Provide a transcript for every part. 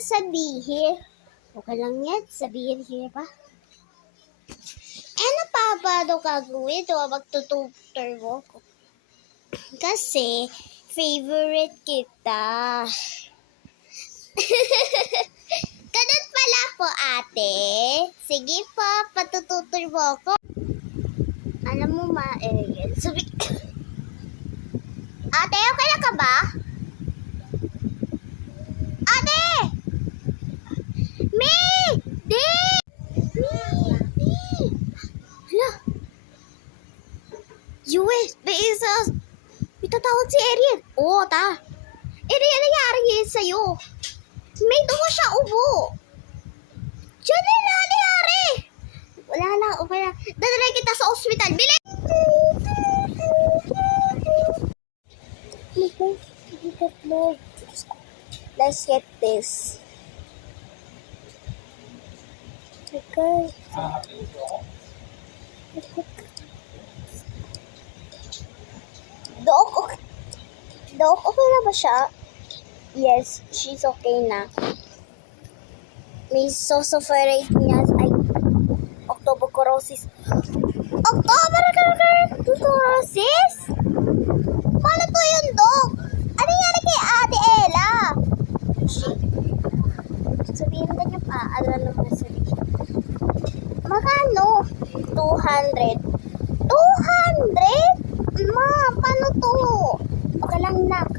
sasabihin. Okay lang yan, sabihin here pa. Ano pa ba ito gagawin? Ito magtututor mo. Kasi, favorite kita. Ganun pala po, ate. Sige po, patututor mo ako. Alam mo, Ariel, sabi... Ate, okay lang ka ba? Ate! May! Di! Hala! US, beses! Itatawag si Ariel. Oo, ta. Ariel, nangyari yun sa'yo. May dugo siya, ubo. Diyan na nangyari. Wala lang, okay lang. Dadalhin kita sa ospital. Bili! Let's get this. Okay. Dok, okay na ba siya? Yes, she's okay na. May sosopherate niya ay octobacorosis. Octobacorosis? Paano to yun, Dok? Ano nangyari kay Ate Ella? Sabihin ka niya pa, alam naman sa siya. Magkano? 200. 200? Ma, paano to? Okay lang, nak.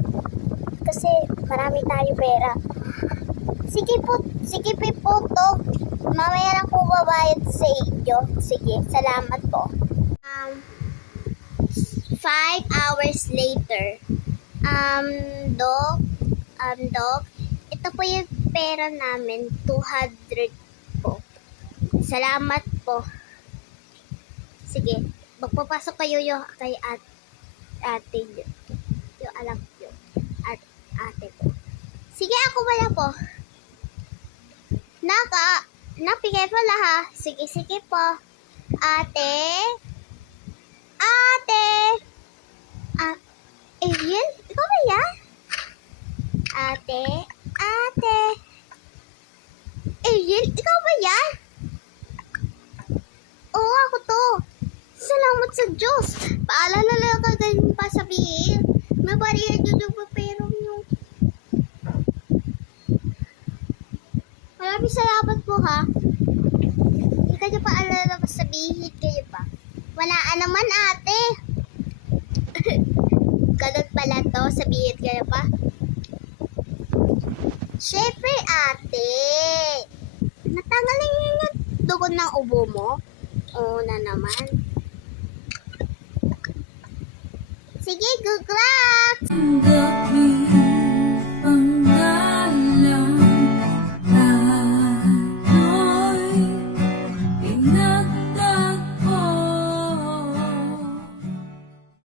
Kasi marami tayo pera. Sige po, Dok. Mamaya lang po babayad sa inyo. Sige, salamat po. 5 hours later. Dok, ito po yung pera namin, 200 po. Salamat po. Sige, magpapasok kayo kay ate nyo. Yung alam nyo. At ate po. Sige, ako wala po. Napigay po ha. Sige po. Ate. Ariel, ikaw ba yan? Ate. Ariel, ikaw ba yan? Oo, ako to. Salamat sa Diyos. Paalala lang ka ganyan pa sabihin. May bariya dyan yung papero nyo. Maraming salamat po ha. Hindi ka nyo paalala pa sabihin kayo pa. Wala naman ate. Ganun pala to, sabihin kayo pa. Syempre ate. Natanggalin yun yung dugo ng ubo mo. Oo na naman. Sige, good luck!